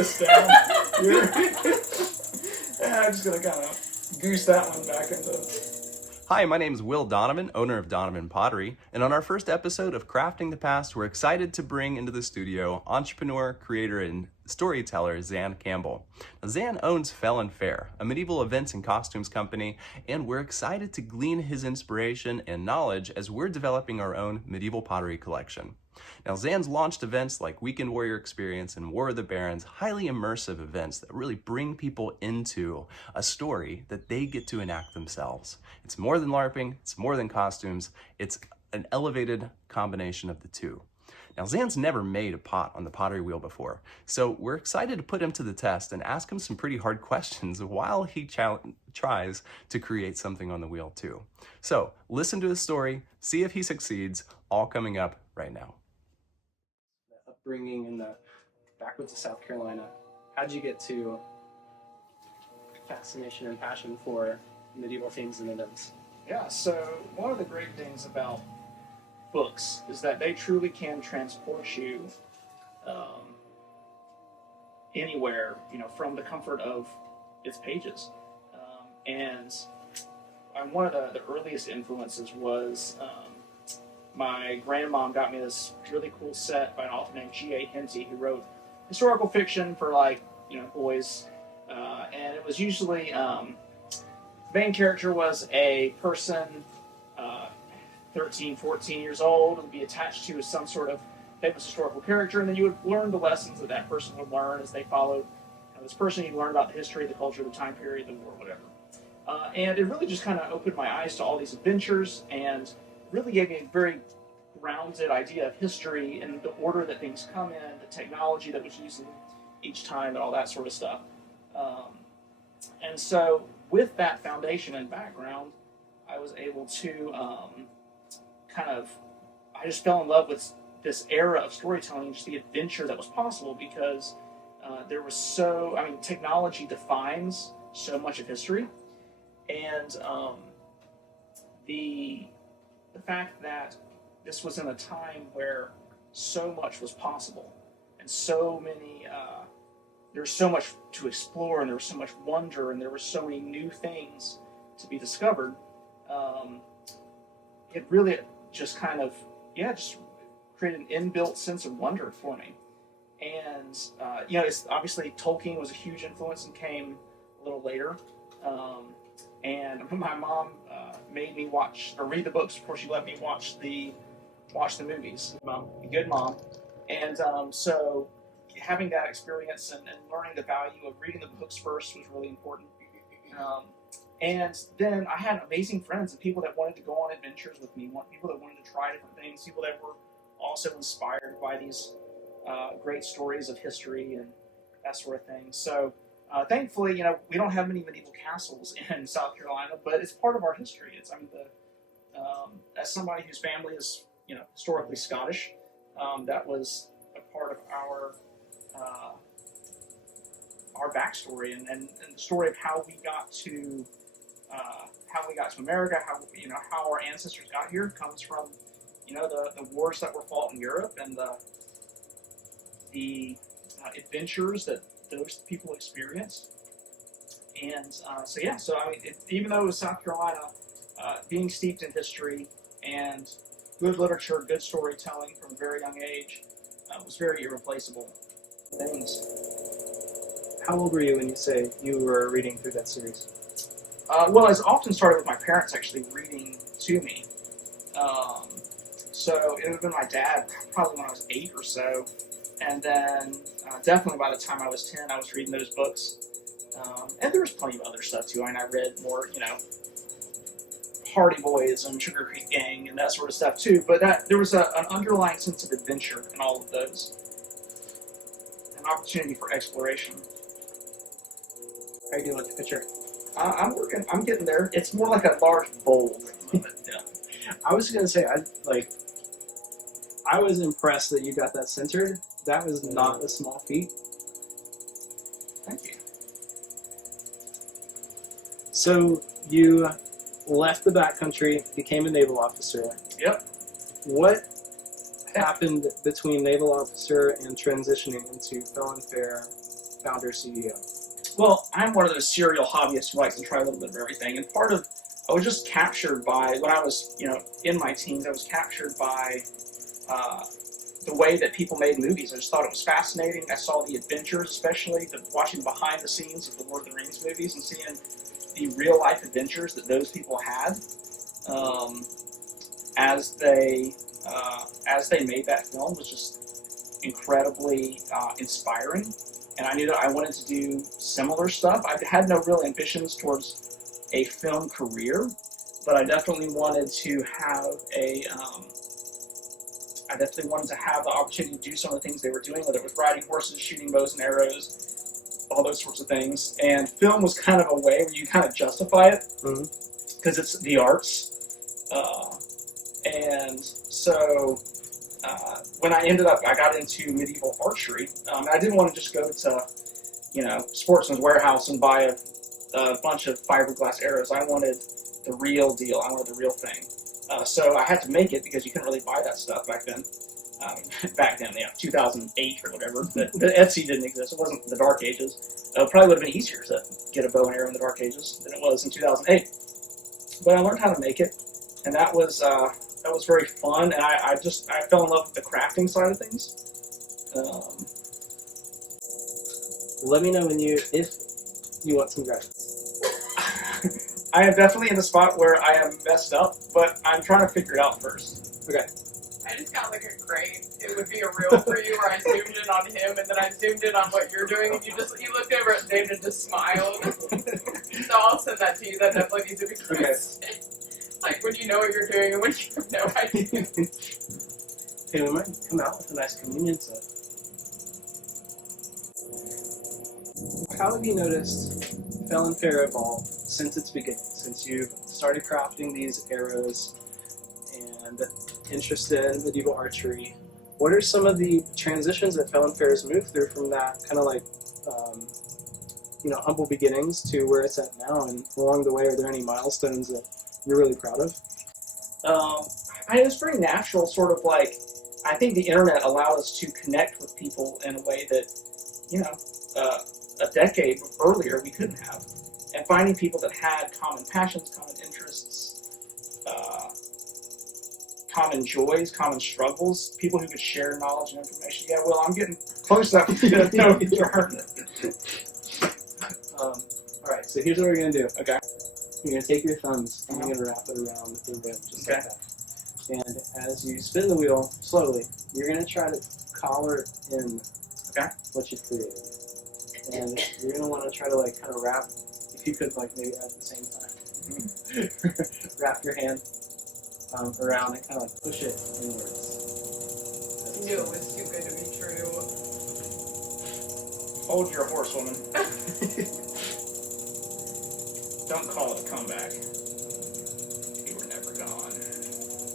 this down. Yeah, I'm just gonna kind of goose that one back into. Hi, my name is Will Donovan, owner of Donovan Pottery, and on our first episode of Crafting the Past, we're excited to bring into the studio entrepreneur, creator, and storyteller Zan Campbell. Now, Zan owns Fell and Fair, a medieval events and costumes company, and we're excited to glean his inspiration and knowledge as we're developing our own medieval pottery collection. Now, Zan's launched events like Weekend Warrior Experience and War of the Barons, highly immersive events that really bring people into a story that they get to enact themselves. It's more than LARPing, it's more than costumes, it's an elevated combination of the two. Now, Zan's never made a pot on the pottery wheel before, so we're excited to put him to the test and ask him some pretty hard questions while he tries to create something on the wheel too. So listen to his story, see if he succeeds, all coming up right now. Upbringing in the backwoods of South Carolina, how did you get to fascination and passion for medieval themes and events? Yeah, so one of the great things about books is that they truly can transport you anywhere, from the comfort of its pages. And one of the earliest influences was my grandmom got me this really cool set by an author named G.A. Henty, who wrote historical fiction for boys. And it was usually, the main character was a person 13, 14 years old, and be attached to some sort of famous historical character, and then you would learn the lessons that that person would learn as they followed this person. You'd learn about the history, the culture, the time period, the war, whatever. And it really just kind of opened my eyes to all these adventures, and really gave me a very grounded idea of history and the order that things come in, the technology that was used each time, and all that sort of stuff. And so with that foundation and background, I was able to I just fell in love with this era of storytelling, just the adventure that was possible, because there was technology defines so much of history, and the fact that this was in a time where so much was possible, and so many, there was so much to explore, and there was so much wonder, and there were so many new things to be discovered. It really just just created an inbuilt sense of wonder for me. And, it's obviously Tolkien was a huge influence and came a little later. And my mom made me read the books before she let me watch the movies. Mom, a good mom. And so having that experience and learning the value of reading the books first was really important. And then I had amazing friends and people that wanted to go on adventures with me, people that wanted to try different things, people that were also inspired by these great stories of history and that sort of thing. So thankfully, we don't have many medieval castles in South Carolina, but it's part of our history. As somebody whose family is, historically Scottish, that was a part of our backstory and the story of how we got to America, how our ancestors got here comes from, the wars that were fought in Europe and the adventures that those people experienced. And even though it was South Carolina, being steeped in history and good literature, good storytelling from a very young age was very irreplaceable things. How old were you when you say you were reading through that series? Well, it often started with my parents actually reading to me. So it would have been my dad probably when I was 8 or so. And then definitely by the time I was 10, I was reading those books. And there was plenty of other stuff too. I read more, Hardy Boys and Sugar Creek Gang and that sort of stuff too. But there was an underlying sense of adventure in all of those. An opportunity for exploration. How are you doing with the picture? I'm getting there. It's more like a large bowl at the moment. Yeah. I was going to say, I was impressed that you got that centered. That was not a small feat. Thank you. So you left the backcountry, became a naval officer. Yep. What happened between naval officer and transitioning into Fell and Fair founder CEO? Well, I'm one of those serial hobbyists who likes to try a little bit of everything, and I was just captured by, when I was, in my teens, I was captured by the way that people made movies. I just thought it was fascinating. I saw the adventures, especially watching behind the scenes of the Lord of the Rings movies and seeing the real life adventures that those people had as they made that film was just incredibly inspiring. And I knew that I wanted to do similar stuff. I had no real ambitions towards a film career, but I definitely wanted to have the opportunity to do some of the things they were doing, whether it was riding horses, shooting bows and arrows, all those sorts of things. And film was kind of a way where you kind of justify it because it's the arts. And so when I got into medieval archery, and I didn't want to just go to, Sportsman's Warehouse and buy a bunch of fiberglass arrows. I wanted the real deal. I wanted the real thing. So I had to make it because you couldn't really buy that stuff back then. 2008 or whatever. The Etsy didn't exist. It wasn't the Dark Ages. It probably would have been easier to get a bow and arrow in the Dark Ages than it was in 2008. But I learned how to make it, and that was very fun. And I fell in love with the crafting side of things. Let me know if you want some directions. I am definitely in the spot where I am messed up, but I'm trying to figure it out first. Okay. I just got like a great, it would be a reel for you where I zoomed in on him and then I zoomed in on what you're doing and you looked over at David and just smiled. So I'll send that to you. That definitely needs to be posted. Like when you know what you're doing and when you have no idea. Okay, we might come out with a nice communion set. How have you noticed Fell and Fair evolve since its beginning? Since you've started crafting these arrows and interested in medieval archery, what are some of the transitions that Fell and Fair has moved through from that kind of like, humble beginnings to where it's at now? And along the way, are there any milestones that you're really proud of? It was very natural, sort of like, I think the internet allowed us to connect with people in a way that, a decade earlier we couldn't have. And finding people that had common passions, common interests, common joys, common struggles, people who could share knowledge and information. Yeah, well, I'm getting close enough to know All right, so here's what we're going to do. Okay. You're going to take your thumbs and you're going to wrap it around the rim, just like that. And as you spin the wheel slowly, you're going to try to collar in what you've created. And you're going to want to try to kind of wrap, if you could maybe at the same time, wrap your hand around and kind of push it inwards. I knew it was too good to be true. Hold your horse, woman. Don't call it a comeback. You were never gone.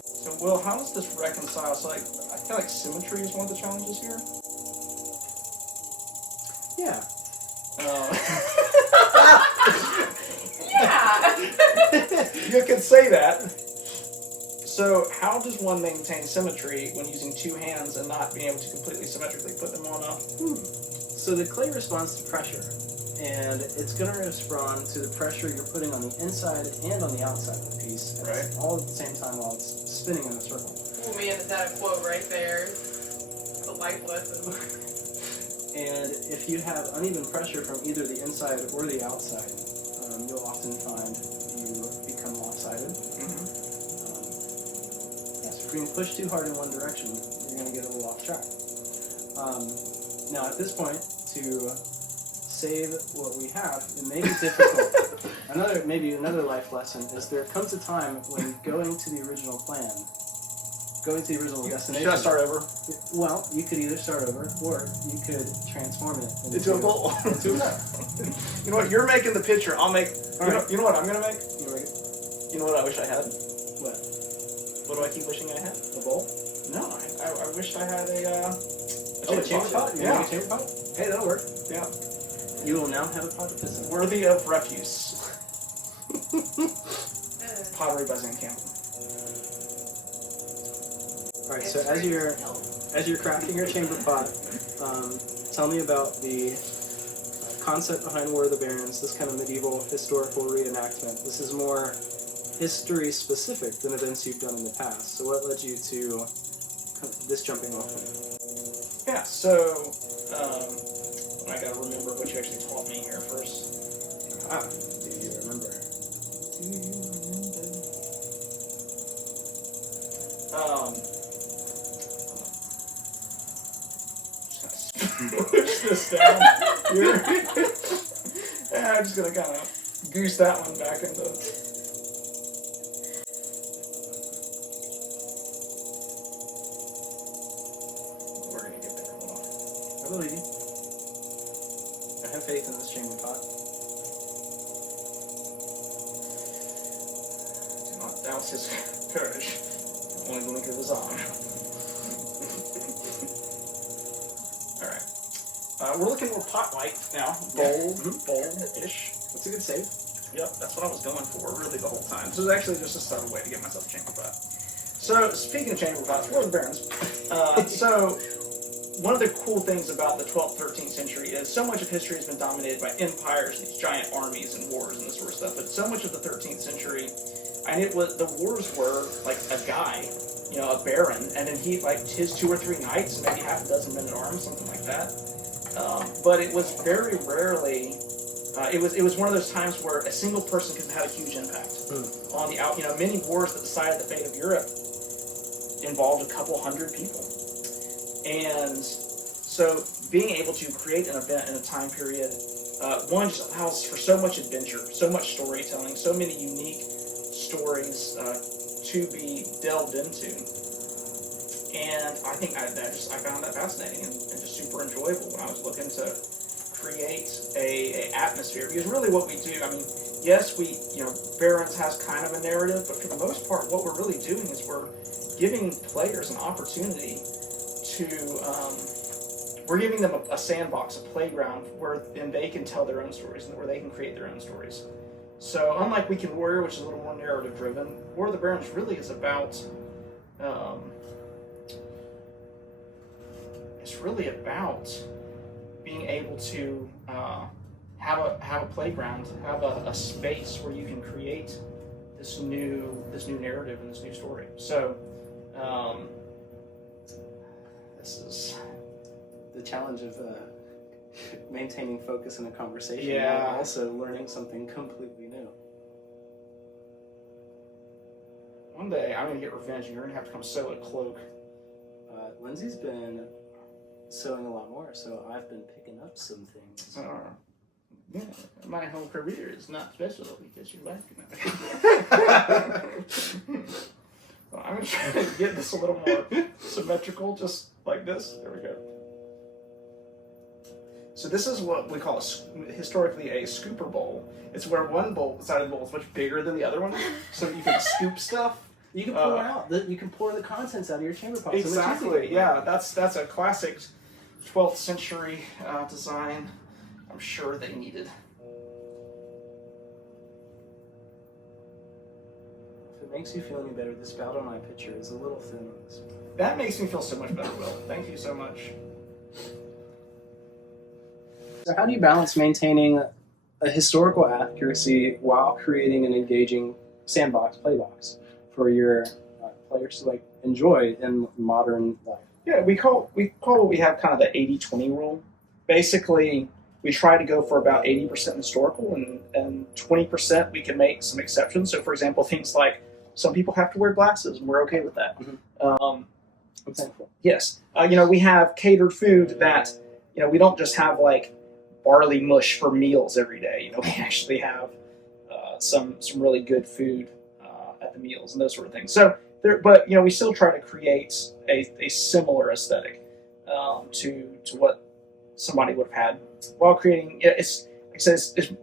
So, Will, how does this reconcile? So, I feel like symmetry is one of the challenges here. Yeah. Yeah. You could say that. So, how does one maintain symmetry when using two hands and not being able to completely symmetrically put them on a... So the clay responds to pressure, and it's going to respond to the pressure you're putting on the inside and on the outside of the piece, all at the same time while it's spinning in a circle. Oh man, is that a quote right there? The life lesson. And if you have uneven pressure from either the inside or the outside, you'll often find you become lopsided. So if you can push too hard in one direction, you're going to get a little off track. Now at this point, to save what we have, it may be difficult. Another life lesson is there comes a time when going to the original plan, going to the original destination. Should I start over? Well, you could either start over, or you could transform it into a goal. Into a goal. You know what? You're making the picture. I'll make. You know what I'm gonna make? You know what I wish I had? What? What do I keep wishing I had? A bowl? No, I wish I had a chamber pot. Yeah. A chamber pot? Hey, that'll work. Yeah. You will now have a pot to piss in. Worthy of refuse. Pottery by Zan Campbell. All right. So as you're crafting your chamber pot, tell me about the concept behind War of the Barons, this kind of medieval historical reenactment, this is more history specific than events you've done in the past. So what led you to this jumping off point? Yeah, so I gotta remember what you actually taught me here first. Do you remember? Do you remember? Just gonna push this down here. Yeah, I'm just gonna kind of goose that one back into. We're gonna get there. Hold on. I believe you. I have faith in this chamber pot. Do not douse his courage. Only the link of his arm. Alright. We're looking more pot-like now. Bold-ish. That's a good save. Yep, that's what I was going for really the whole time. This was actually just a subtle way to get myself a chamber pot. So, speaking of chamber pots, War of the Barons. So, one of the cool things about the 12th, 13th century is so much of history has been dominated by empires, these giant armies and wars and this sort of stuff. But so much of the 13th century, the wars were like a guy, a baron, and then he, like, his 2 or 3 knights, maybe half a dozen men at arms, something like that. But it was very rarely. It was one of those times where a single person could have a huge impact on the out. Many wars that decided the fate of Europe involved a couple hundred people, and so being able to create an event in a time period, one just allows for so much adventure, so much storytelling, so many unique stories to be delved into, and I think I found that fascinating and just super enjoyable when I was looking to create a atmosphere, because really what we do, yes, Barons has kind of a narrative, but for the most part what we're really doing is we're giving players an opportunity to, we're giving them a sandbox, a playground, where then they can tell their own stories and where they can create their own stories. So unlike Weekend Warrior, which is a little more narrative driven, War of the Barons really is about, it's really about being able to have a playground, have a space where you can create this new narrative and this new story. So this is the challenge of maintaining focus in a conversation, yeah, while also learning something completely new. One day I'm gonna get revenge, and you're gonna have to come sew a cloak. Lindsay's been sewing a lot more, so I've been picking up some things. Yeah, my whole career is not special because you're laughing at me. Well, I'm going to try to get this a little more symmetrical, just like this. There we go. So this is what we call historically a scooper bowl. It's where one side of the bowl is much bigger than the other one, so you can scoop stuff. You can pour you can pour the contents out of your chamber pot. Exactly. Yeah, that's a classic 12th century design. I'm sure they needed. If it makes you feel any better, this spout on my picture is a little thin on this one. That makes me feel so much better, Will. Thank you so much. So how do you balance maintaining a historical accuracy while creating an engaging sandbox, playbox for your players to enjoy in modern life? Yeah, we call what we have kind of the 80-20 rule. Basically, we try to go for about 80% historical, and 20% we can make some exceptions. So, for example, things like some people have to wear glasses, and we're okay with that. Mm-hmm. Example. Yes. We have catered food that, we don't just have barley mush for meals every day. We actually have some really good food at the meals and those sort of things. So, but we still try to create a similar aesthetic to what somebody would have had while creating. It's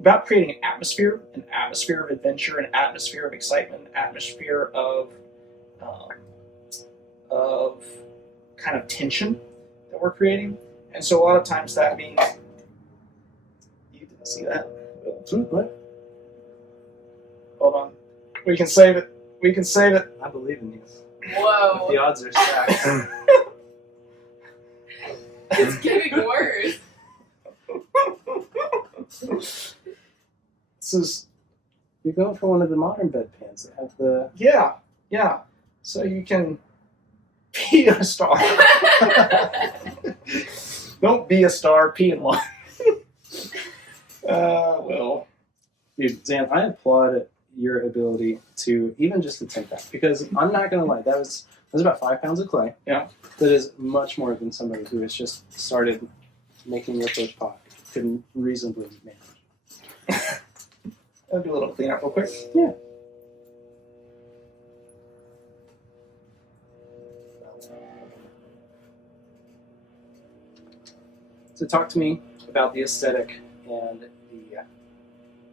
about creating an atmosphere of adventure, an atmosphere of excitement, an atmosphere of kind of tension that we're creating. And so a lot of times that means, you didn't see that? What? Hold on. We can save it. I believe in you. Whoa. The odds are stacked. It's getting worse. This is You're going for one of the modern bedpans that have the. yeah. So you can be a star. Don't be a star. Pee in one. Well, Dude, Zan, I applaud your ability to even just attempt that, because I'm not gonna lie, that was about 5 pounds of clay. Yeah. That is much more than somebody who has just started making their first pot could reasonably manage. I'll do a little cleanup real quick. Yeah. So talk to me about the aesthetic and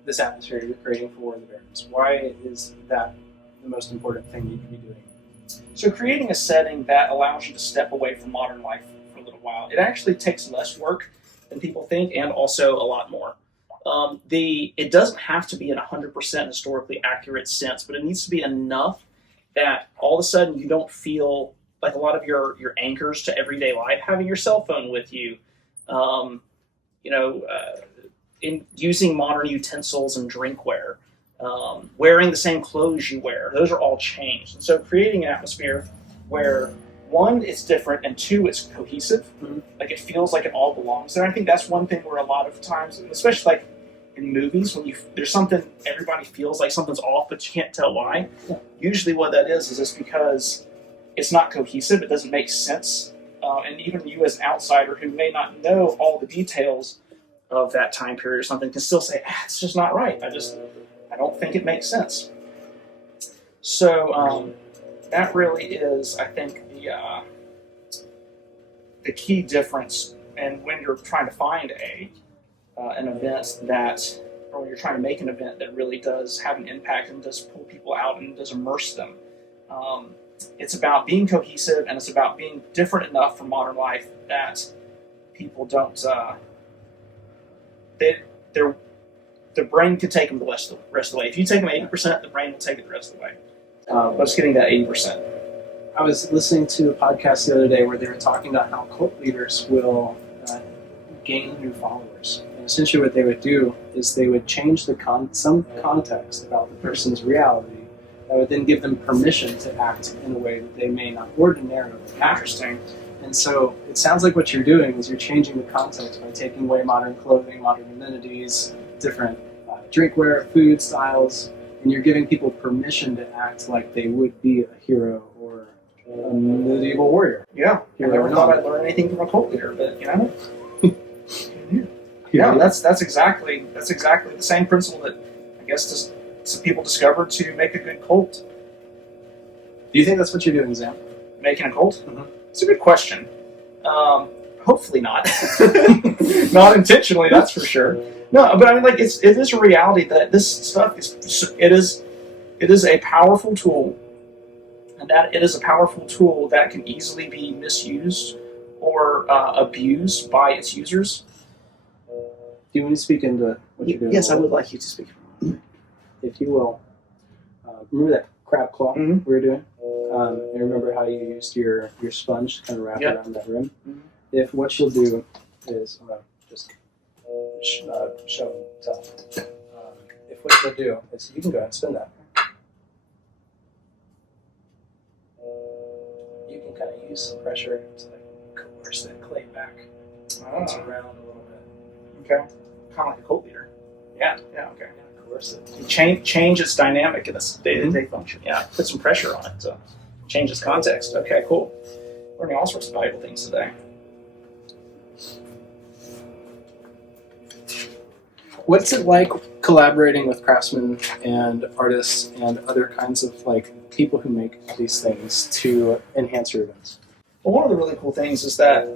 this atmosphere you're creating for War of the Barons. Why is that the most important thing you can be doing? So creating a setting that allows you to step away from modern life for a little while, it actually takes less work than people think, and also a lot more. It doesn't have to be in 100% historically accurate sense, but it needs to be enough that all of a sudden you don't feel like a lot of your anchors to everyday life, having your cell phone with you, in using modern utensils and drinkware, wearing the same clothes you wear. Those are all changed. And so creating an atmosphere where, one, it's different, and two, it's cohesive. Mm-hmm. Like it feels like it all belongs there. I think that's one thing where a lot of times, especially like in movies, when there's something, everybody feels like something's off, but you can't tell why. Yeah. Usually what that is just because it's not cohesive, it doesn't make sense. And even you as an outsider who may not know all the details of that time period or something can still say, it's just not right. I don't think it makes sense. So that really is, I think, the key difference. And when you're trying to find an event or when you're trying to make an event that really does have an impact and does pull people out and does immerse them, it's about being cohesive, and it's about being different enough from modern life that people don't. The brain can take them the rest of the way. If you take them 80%, the brain will take it the rest of the way. But it's getting that 80%. I was listening to a podcast the other day where they were talking about how cult leaders will gain new followers. And essentially what they would do is they would change some context about the person's reality that would then give them permission to act in a way that they may not ordinarily act. Interesting. And so it sounds like what you're doing is you're changing the context by taking away modern clothing, modern amenities, different drinkware, food styles, and you're giving people permission to act like they would be a hero or a medieval warrior. Yeah, I never thought I'd learn anything from a cult leader, but yeah, that's exactly the same principle that I guess some people discovered to make a good cult. Do you think that's what you're doing, Zan? Making a cult? Mm-hmm. It's a good question. Hopefully not. Not intentionally, that's for sure. No, but I mean, like it is a reality that this stuff is a powerful tool, and that it is a powerful tool that can easily be misused or abused by its users. Do you want to speak into what you're doing? Yes, I would like you to speak. If you will. Remember that crab claw Mm-hmm. we were doing? And remember how you used your sponge to kind of wrap around that rim? Mm-hmm. If what you'll do is, just show and tell. If what you'll do is, you can go ahead and spin that. You can kind of use some pressure to coerce that clay back around a little bit. Okay. Kind of like a cult leader. Yeah. Yeah. Okay. Coerce it. Change its dynamic in its day-to-day function. Yeah. Put some pressure on it to change its context. Okay. Cool. Learning all sorts of valuable things today. What's it like collaborating with craftsmen and artists and other kinds of people who make these things to enhance your events? Well, one of the really cool things is that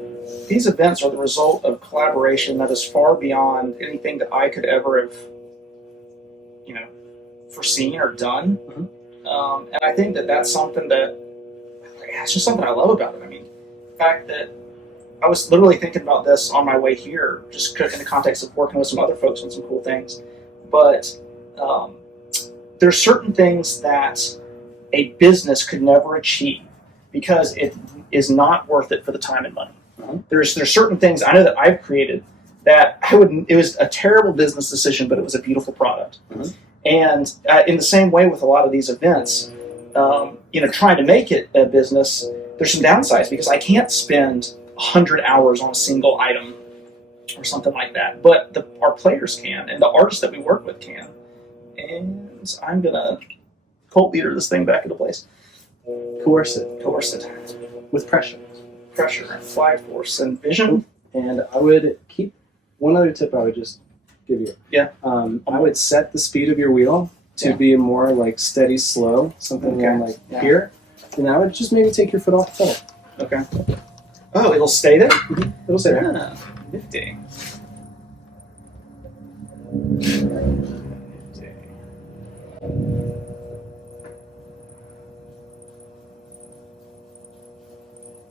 these events are the result of collaboration that is far beyond anything that I could ever have, foreseen or done. Mm-hmm. And I think that that's something that, it's just something I love about it. I mean, the fact that I was literally thinking about this on my way here, just in the context of working with some other folks on some cool things. But there's certain things that a business could never achieve because it is not worth it for the time and money. Mm-hmm. There's certain things I know that I've created that I wouldn't. It was a terrible business decision, but it was a beautiful product. Mm-hmm. And in the same way with a lot of these events, trying to make it a business, there's some downsides because I can't spend 100 hours on a single item or something like that. But our players can, and the artists that we work with can. And I'm gonna cult leader this thing back into place. Coerce it with pressure. Pressure and fly force and vision. And I would keep one other tip. I would just give you. Yeah. I would set the speed of your wheel to be more like steady, slow, something around like here. And I would just maybe take your foot off the pedal. Okay. Oh, it'll stay there? Mm-hmm. It'll stay there. Ah, nifty.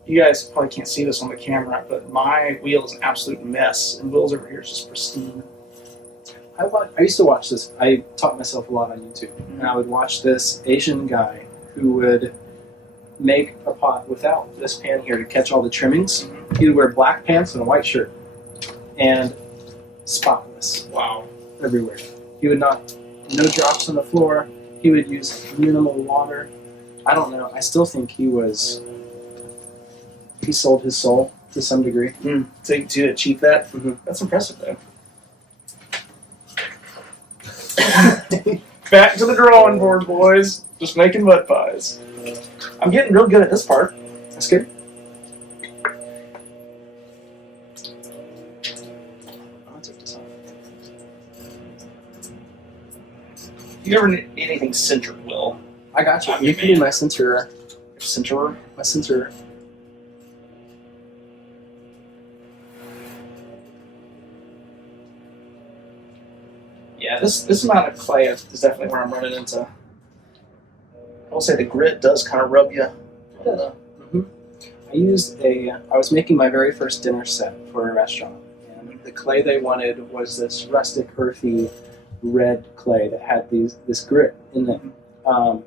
You guys probably can't see this on the camera, but my wheel is an absolute mess, and Will's over here is just pristine. I used to watch this. I taught myself a lot on YouTube, and I would watch this Asian guy who would make a pot without this pan here to catch all the trimmings. He would wear black pants and a white shirt, and spotless. Wow. Everywhere. He would no drops on the floor. He would use minimal water. I don't know. I still think he sold his soul to some degree. To achieve that? Mm-hmm. That's impressive, though. Back to the drawing board, boys. Just making mud pies. I'm getting real good at this part. That's good. If you ever need anything centered, Will. I got you. You can be my centerer. Centerer? My centerer. Yeah, this amount of clay is definitely where I'm running into. I will say the grit does kind of rub you. I was making my very first dinner set for a restaurant, and the clay they wanted was this rustic, earthy, red clay that had this grit in it. And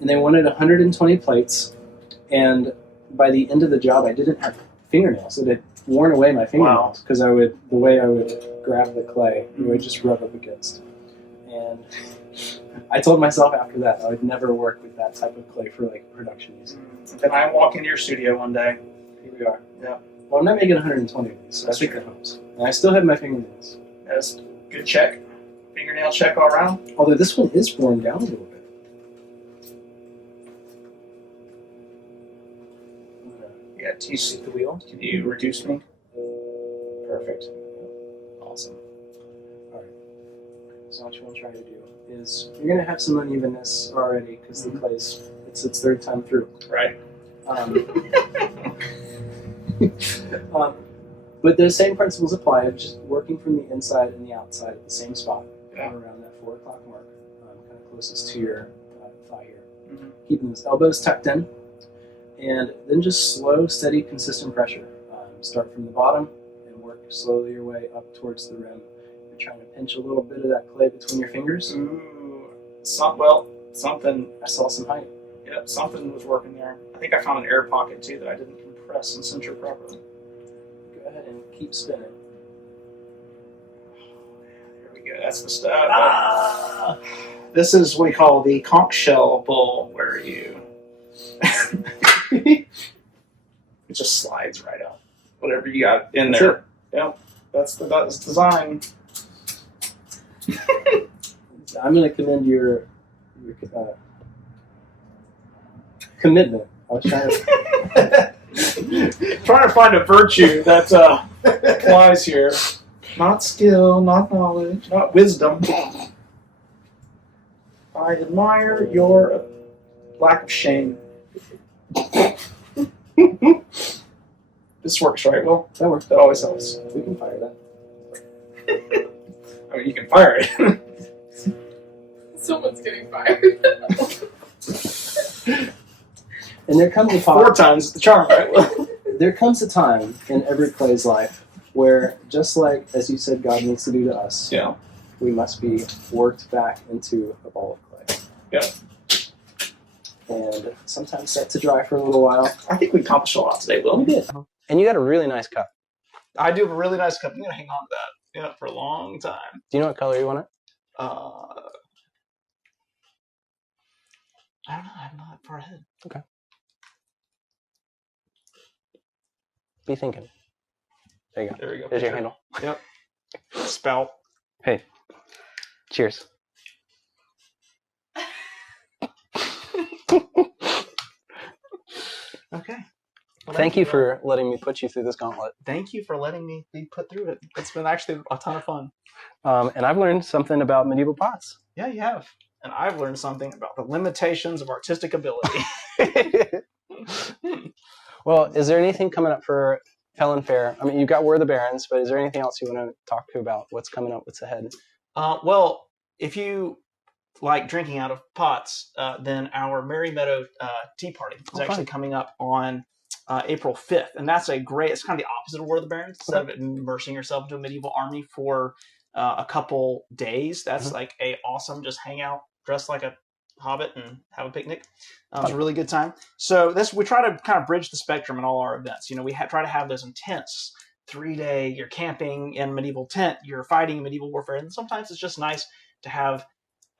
they wanted 120 plates, and by the end of the job, I didn't have fingernails. It had worn away my fingernails because the way I would grab the clay, it would just rub up against. And I told myself after that I would never work with that type of clay for like production use. Then I walk into your studio one day. Here we are. Yeah. Well, I'm not making 120 of these, so That's I think that helps. And I still have my fingernails. That's a good check. Fingernail check all around. Although this one is worn down a little bit. Yeah, do you see the wheel? Can you reduce me? Perfect. Awesome. All right. So what you want to try to do is you're going to have some unevenness already because the clay's it's its third time through. Right. But the same principles apply of just working from the inside and the outside at the same spot around that 4 o'clock mark, kind of closest to your thigh here. Mm-hmm. Keeping those elbows tucked in, and then just slow, steady, consistent pressure. Start from the bottom and work slowly your way up towards the rim. You're trying to pinch a little bit of that clay between your fingers. Ooh. Something. I saw some height. Yep, something was working there. I think I found an air pocket too that I didn't compress and center properly. Go ahead and keep spinning. There we go. That's the stuff. This is what we call the conch shell bowl, where you it just slides right out. Whatever you got in That's there. it. Yep, that's design. I'm going to commend your commitment. I was trying to find a virtue that applies here. Not skill, not knowledge, not wisdom. I admire your lack of shame. This works, right, Will? That works. That always helps. We can fire that. I mean, you can fire it. Someone's getting fired. And there comes a 4 times the charm, right, Will? There comes a time in every clay's life where, just like, as you said, God needs to do to us, Yeah. we must be worked back into a ball of clay. Yep. And sometimes set to dry for a little while. I think we accomplished a lot today, Will. We did. And you got a really nice cup. I do have a really nice cup. I'm gonna hang on to that for a long time. Do you know what color you want it? I don't know. I'm not far ahead. Okay. Be thinking. There you go. There we go. There's your Picture. handle. Yep. Spout. Hey. Cheers. Okay. Well, Thank you for letting me put you through this gauntlet. Thank you for letting me be put through it. It's been actually a ton of fun. And I've learned something about medieval pots. Yeah, you have. And I've learned something about the limitations of artistic ability. Well, is there anything coming up for Helen Fair? I mean, you've got War of the Barons, but is there anything else you want to talk to about? What's coming up? What's ahead? Well, if you like drinking out of pots, then our Merry Meadow Tea Party is actually coming up on April 5th. And that's it's kind of the opposite of War of the Barons. Instead of immersing yourself into a medieval army for a couple days, that's like a awesome just hang out, dress like a hobbit and have a picnic. It's a really good time. So we try to kind of bridge the spectrum in all our events. You know, we try to have those intense 3-day, you're camping in medieval tent, you're fighting medieval warfare. And sometimes it's just nice to have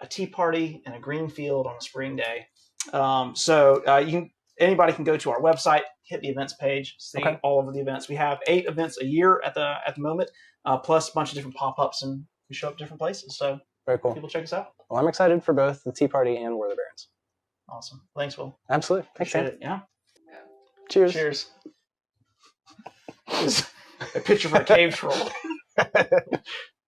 a tea party in a green field on a spring day. Anybody can go to our website, hit the events page, see all of the events. We have 8 events a year at the moment, plus a bunch of different pop-ups, and we show up different places. So very cool. People check us out. Well, I'm excited for both the Tea Party and War of the Barons. Awesome. Thanks, Will. Absolutely. Thanks, Appreciate Sam. it. Yeah. Cheers. Cheers. A picture for a cave troll.